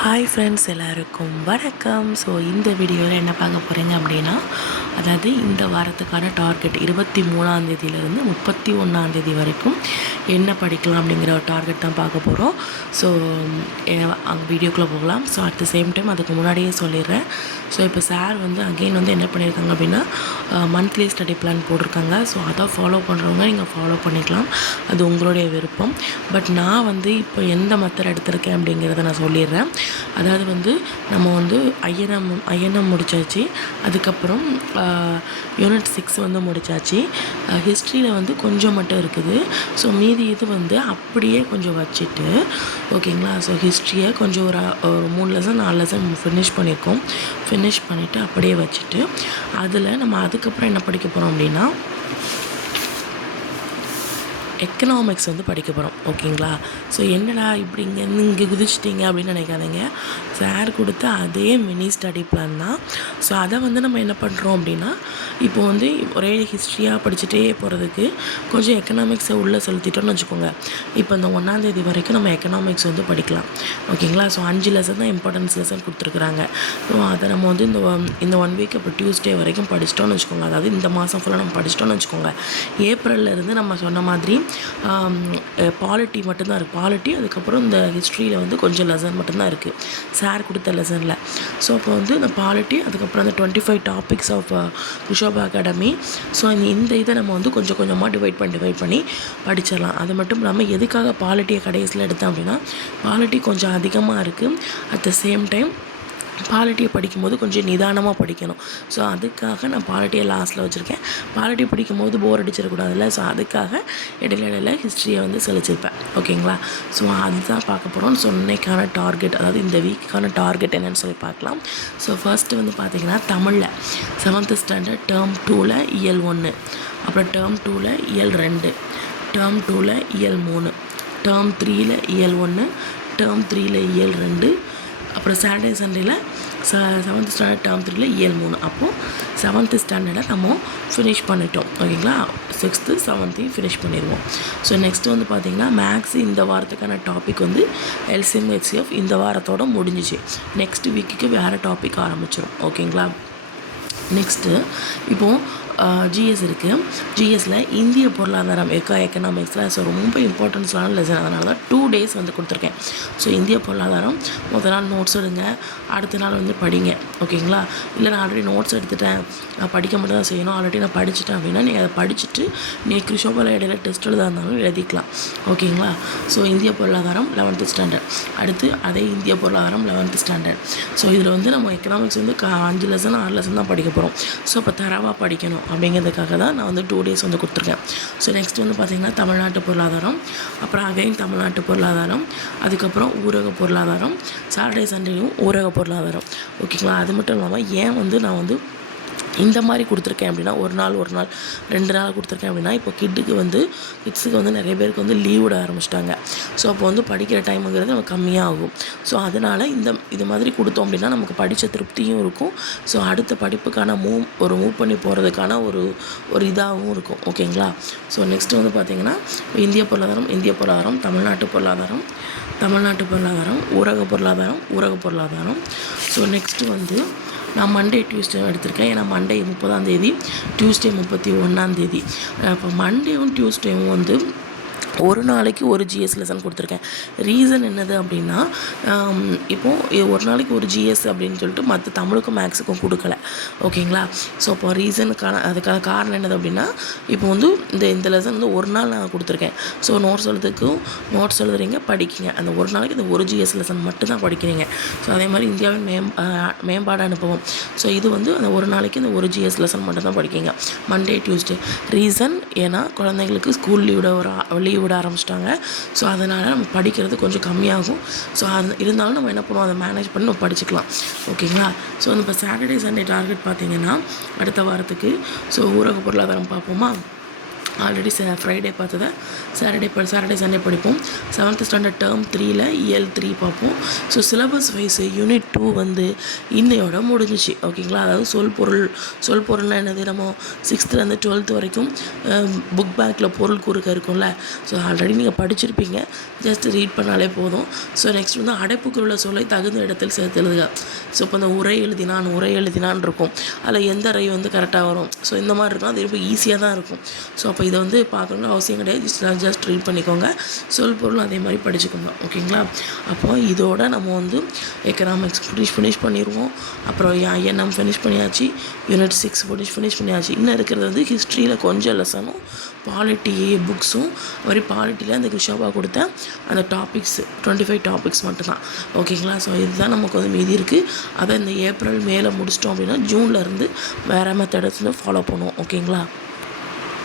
Hi friends, எல்லாருக்கும் வணக்கம். So இந்த வீடியோவில் என்ன பார்க்க போகிறீங்க அப்படின்னா, அதாவது இந்த வாரத்துக்கான டார்கெட் 23ஆந்தேதியிலேருந்து 31ஆந்தேதி வரைக்கும் என்ன படிக்கலாம் அப்படிங்கிற ஒரு டார்கெட் தான் பார்க்க போகிறோம். ஸோ அங்கே வீடியோக்குள்ளே போகலாம். So at the same time அதுக்கு முன்னாடியே சொல்லிடுறேன். ஸோ இப்போ சார் அகெயின் என்ன பண்ணியிருக்காங்க அப்படின்னா, மந்த்லி ஸ்டடி பிளான் போட்டிருக்காங்க. ஸோ அதை ஃபாலோ பண்ணுறவங்க நீங்கள் ஃபாலோ பண்ணிக்கலாம், அது உங்களுடைய விருப்பம். பட் நான் இப்போ எந்த மெத்தட் எடுத்திருக்கேன் அப்படிங்கிறத நான் சொல்லிடுறேன். அதாவது நம்ம ஐஎன்எம் முடித்தாச்சு. அதுக்கப்புறம் யூனிட் 6 முடித்தாச்சு. ஹிஸ்ட்ரியில் கொஞ்சம் மட்டும் இருக்குது. ஸோ மீதி இது அப்படியே கொஞ்சம் வச்சுட்டு, ஓகேங்களா. ஸோ ஹிஸ்ட்ரியை கொஞ்சம் ஒரு 3 லெசன் 4 லெசன் ஃபினிஷ் பண்ணியிருக்கோம். ஃபினிஷ் பண்ணிவிட்டு அப்படியே வச்சுட்டு, அதில் நம்ம அதுக்கப்புறம் என்ன படிக்க போகிறோம் அப்படின்னா, எக்கனாமிக்ஸ் படிக்க போகிறோம். ஓகேங்களா. ஸோ என்னடா இப்படி இங்கே குதிச்சிட்டிங்க அப்படின்னு நினைக்காதீங்க. சார் கொடுத்த அதே மினி ஸ்டடி பிளான் தான். ஸோ அதை நம்ம என்ன பண்ணுறோம் அப்படின்னா, இப்போ ஒரே ஹிஸ்ட்ரியாக படிச்சுட்டே போகிறதுக்கு கொஞ்சம் எக்கனாமிக்ஸை உள்ளே செலுத்திட்டோன்னு வச்சுக்கோங்க. இப்போ இந்த 1ஆந்தேதி வரைக்கும் நம்ம எக்கனாமிக்ஸ் படிக்கலாம். ஓகேங்களா. ஸோ 5 லெசன் தான் இம்பார்ட்டன்ஸ் லெசன் கொடுத்துருக்குறாங்க. ஸோ அதை நம்ம இந்த 1 வீக் இப்போ டியூஸ்டே வரைக்கும் படிச்சிட்டோன்னு வச்சுக்கோங்க. அதாவது இந்த மாதம் ஃபுல்லாக நம்ம படிச்சிட்டோன்னு வச்சுக்கோங்க. ஏப்ரல்லேருந்து நம்ம சொன்ன மாதிரி பாலிட்டி மட்டும்தான் இருக்குது. பாலிட்டி, அதுக்கப்புறம் இந்த ஹிஸ்ட்ரியில் கொஞ்சம் லெசன் மட்டும்தான் இருக்குது சார் கொடுத்த லெசனில். ஸோ அப்போ இந்த பாலிட்டி, அதுக்கப்புறம் அந்த 25 டாபிக்ஸ் ஆஃப் குஷோபா அகாடமி. ஸோ இந்த இதை நம்ம கொஞ்சம் கொஞ்சமாக டிவைட் பண்ணி படிச்சிடலாம். அது மட்டும் இல்லாமல் எதுக்காக பாலிட்டியை கடைசியில் எடுத்தேன் அப்படின்னா, பாலிட்டி கொஞ்சம் அதிகமாக இருக்குது. அட் த சேம் டைம் பாலிட்டியை படிக்கும்போது கொஞ்சம் நிதானமாக படிக்கணும். ஸோ அதுக்காக நான் பாலிட்டியை லாஸ்ட்டில் வச்சுருக்கேன். பாலிட்டி படிக்கும்போது போர் அடிச்சிடக்கூடாதுல்ல. ஸோ அதுக்காக இடையில ஹிஸ்ட்ரியை செலுத்திருப்பேன். ஓகேங்களா. ஸோ அதுதான் பார்க்க போகிறோம். ஸோ இன்னைக்கான டார்கெட், அதாவது இந்த வீக்குக்கான டார்கெட் என்னென்னு சொல்லி பார்க்கலாம். ஸோ ஃபர்ஸ்ட்டு பார்த்திங்கன்னா, தமிழில் 7th ஸ்டாண்டர்ட் டேர்ம் 2ல் இயல் 1, அப்புறம் டேர்ம் 2ல் இயல் 2, டேர்ம் 2ல் இயல் 3, டேர்ம் 3ல் இயல் 1, டேர்ம் 3ல் இயல் 2, அப்புறம் சாட்டர்டே சண்டேயில் 7th ஸ்டாண்டர்ட் டேர்ம் 3ல் இயல் 3. அப்போது 7th ஸ்டாண்டர்டை நம்ம ஃபினிஷ் பண்ணிட்டோம். ஓகேங்களா. 6th 7th ஃபினிஷ் பண்ணிடுவோம். ஸோ நெக்ஸ்ட் பார்த்திங்கன்னா, மேக்ஸ் இந்த வாரத்துக்கான டாபிக் எல்சிஎம் ஹெச்சிஎஃப் இந்த வாரத்தோடு முடிஞ்சிச்சு. நெக்ஸ்ட் வீக்குக்கு வேறு டாபிக் ஆரம்பிச்சிடும். ஓகேங்களா. நெக்ஸ்ட்டு இப்போது ஜிஎஸ் இருக்குது. ஜிஎஸில் இந்திய பொருளாதாரம் எக்கனாமிக்ஸில் ஸோ ரொம்ப இம்பார்ட்டன்ஸான லெசன். அதனால தான் 2 days கொடுத்துருக்கேன். ஸோ இந்திய பொருளாதாரம் முதல் நாள் நோட்ஸ் எடுங்க, அடுத்த நாள் படிங்க. ஓகேங்களா. இல்லை நான் ஆல்ரெடி நோட்ஸ் எடுத்துட்டேன், நான் படிக்க மட்டும் தான் செய்யணும், ஆல்ரெடி நான் படிச்சுட்டேன் அப்படின்னா நீங்கள் அதை படிச்சுட்டு நீங்கள் கிருஷோபால இடையில டெஸ்ட் எழுதாக இருந்தாலும் எழுதிக்கலாம். ஓகேங்களா. ஸோ இந்திய பொருளாதாரம் 11th ஸ்டாண்டர்ட், அடுத்து அதே இந்திய பொருளாதாரம் 11th ஸ்டாண்டர்ட். ஸோ இதில் நம்ம எக்கனாமிக்ஸ் 5 லெசன் 6 லெசன் தான் படிக்க போகிறோம். ஸோ இப்போ தரவாக படிக்கணும் அப்படிங்கிறதுக்காக தான் நான் 2 days கொடுத்துருக்கேன். ஸோ நெக்ஸ்ட் பார்த்திங்கன்னா, தமிழ்நாட்டு பொருளாதாரம், அப்புறம் அகைன் தமிழ்நாட்டு பொருளாதாரம், அதுக்கப்புறம் ஊரக பொருளாதாரம், சாட்டர்டே சண்டேயும் ஊரக பொருளாதாரம். ஓகேங்களா. அது மட்டும் இல்லாமல் ஏன் நான் இந்த மாதிரி கொடுத்துருக்கேன் அப்படின்னா, ஒரு நாள் 2 நாள் கொடுத்துருக்கேன் அப்படின்னா, இப்போ கிட்ஸுக்கு நிறைய பேருக்கு லீவ் விட ஆரம்பிச்சிட்டாங்க. ஸோ அப்போ படிக்கிற டைமுங்கிறது நமக்கு கம்மியாக ஆகும். ஸோ அதனால் இது மாதிரி கொடுத்தோம் அப்படின்னா நமக்கு படித்த திருப்தியும் இருக்கும். ஸோ அடுத்த படிப்புக்கான மூவ் பண்ணி போகிறதுக்கான ஒரு இதாகவும் இருக்கும். ஓகேங்களா. ஸோ நெக்ஸ்ட்டு பார்த்திங்கன்னா, இந்திய பொருளாதாரம், தமிழ்நாட்டு பொருளாதாரம், ஊரக பொருளாதாரம். ஸோ நெக்ஸ்ட்டு நான் மண்டே டியூஸ்டே எடுத்திருக்கேன். ஏன்னா மண்டே 30ஆந்தேதி, டியூஸ்டே 31ஆந்தேதி. இப்போ மண்டேவும் டியூஸ்டேவும் ஒரு நாளைக்கு ஒரு ஜிஎஸ் லெசன் கொடுத்துருக்கேன். ரீசன் என்னது அப்படின்னா, இப்போது ஒரு நாளைக்கு ஒரு ஜிஎஸ் அப்படின்னு சொல்லிட்டு மற்ற தமிழுக்கும் மேக்ஸுக்கும் கொடுக்கல. ஓகேங்களா. ஸோ அப்போ அதுக்கான காரணம் என்னது அப்படின்னா, இப்போ இந்த லெசன் ஒரு நாள் நான் கொடுத்துருக்கேன். ஸோ நோட்ஸ் எழுதுறீங்க, படிக்கிங்க. அந்த ஒரு நாளைக்கு இந்த ஒரு ஜிஎஸ் லெசன் மட்டும் தான் படிக்கிறீங்க. ஸோ அதே மாதிரி இந்தியாவின் மேம்பாடு அனுபவம். ஸோ இது அந்த ஒரு நாளைக்கு இந்த ஒரு ஜிஎஸ் லெசன் மட்டும் தான் படிக்கிங்க, மண்டே டியூஸ்டே. ரீசன் ஏன்னா குழந்தைங்களுக்கு ஸ்கூல் லீவ் விட ஆரம்பிச்சிட்டாங்க. ஸோ அதனால் நம்ம படிக்கிறது கொஞ்சம் கம்மியாகும். ஸோ இருந்தாலும் நம்ம என்ன பண்ணுவோம், அதை மேனேஜ் பண்ணி நம்ம படிச்சுக்கலாம். ஓகேங்களா. ஸோ இப்போ சாட்டர்டே சண்டே டார்கெட் பார்த்திங்கன்னா, அடுத்த வாரத்துக்கு ஊரக பொருளாதாரம் பார்ப்போமா. ஆல்ரெடி ஃப்ரைடே பார்த்ததை சாட்டர்டே சண்டே படிப்போம். 7th ஸ்டாண்டர்ட் டேர்ம் 3ல் இயல் 3 பார்ப்போம். ஸோ சிலபஸ் வைஸ் யூனிட் 2 வந்து இன்னையோட முடிஞ்சிச்சு. ஓகேங்களா? அதாவது சொல் பொருள்னால் என்னது, நம்ம 6th-லேருந்து 12th வரைக்கும் புக் பேக்கில் பொருள் கூறுக இருக்கும்ல. ஸோ ஆல்ரெடி நீங்கள் படிச்சிருப்பீங்க, ஜஸ்ட் ரீட் பண்ணாலே போதும். ஸோ நெக்ஸ்ட் வந்து அடைப்புக்குள்ள சொல்லை தகுந்த இடத்தில் சேர்த்து எழுதுக. ஸோ இப்போ இந்த உரை எழுதினான் இருக்கும், அதில் எந்த ரை வந்து கரெக்டாக வரும். ஸோ இந்த மாதிரி இருக்கும், அது ரொம்ப ஈஸியாக தான் இருக்கும். ஸோ அப்போ இதை வந்து பார்க்கணுன்னு அவசியம் கிடையாது, ஜஸ்ட் ரீட் பண்ணிக்கோங்க. சொல் பொருள் அதே மாதிரி படிச்சுக்கோங்க. ஓகேங்களா? அப்போது இதோட நம்ம வந்து எக்கனாமிக்ஸ் ஃபினிஷ் பண்ணிடுவோம். அப்புறம் ஐஎன்எம் ஃபினிஷ் பண்ணியாச்சு, யூனிட் 6 ஃபினிஷ் பண்ணியாச்சு. இன்னும் இருக்கிறது வந்து ஹிஸ்ட்ரியில் கொஞ்சம் லெசனும், பாலிட்டி புக்ஸும். மாதிரி பாலிட்டியில் அந்த கிருஷாபா கொடுத்த அந்த டாபிக்ஸ் 25 டாபிக்ஸ் மட்டும்தான். ஓகேங்களா? ஸோ இதுதான் நமக்கு வந்து மீதி இருக்குது. அதை இந்த ஏப்ரல் மேலே முடிச்சிட்டோம் அப்படின்னா ஜூன்லேருந்து வேறு மெத்தட்ஸ் வந்து ஃபாலோ பண்ணுவோம். ஓகேங்களா?